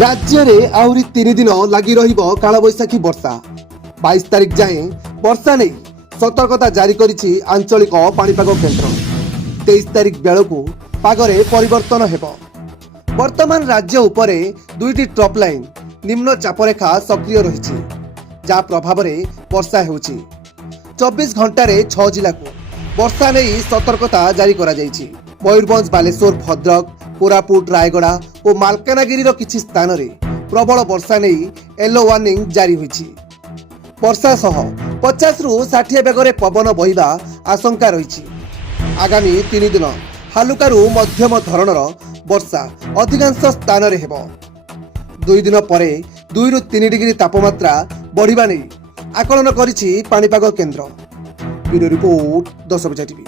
राज्य में आहरी 3 दिन लगी कालबैशाखी वर्षा 22 तारिख जाए वर्षा नहीं सतर्कता जारी करिछि आंचलिक पाणीपाग केन्द्र 23 तारिख बेलू पागरे परिवर्तन हेबो। वर्तमान राज्य उपरे 2टी ट्रप लाइन निम्न चापरेखा सक्रिय रही जा प्रभाव में वर्षा होउछि। 24 घंटे 6 जिला को वर्षा नहीं सतर्कता जारी करा जाइछि। मयूरभंज बालेश्वर भद्रक कोरापुट रायगड़ा और मालकानगिरी किछि स्थान रे प्रबल वर्षा नहीं येलो वार्निंग जारी होइछि। वर्षा सह 50 रु 60 बेगरे पवन बहिबा आशंका रही। आगामी 3 दिन हालुकारु मध्यम धरणर वर्षा अधिकांश स्थान रे हेबो। 2 दिन परे 2 रु 3 डिग्री तापमात्रा बढ़िबा नहीं आकलन करिछि पाणीपाग केन्द्र। ब्यूरो रिपोर्ट 10 बजे टीवी।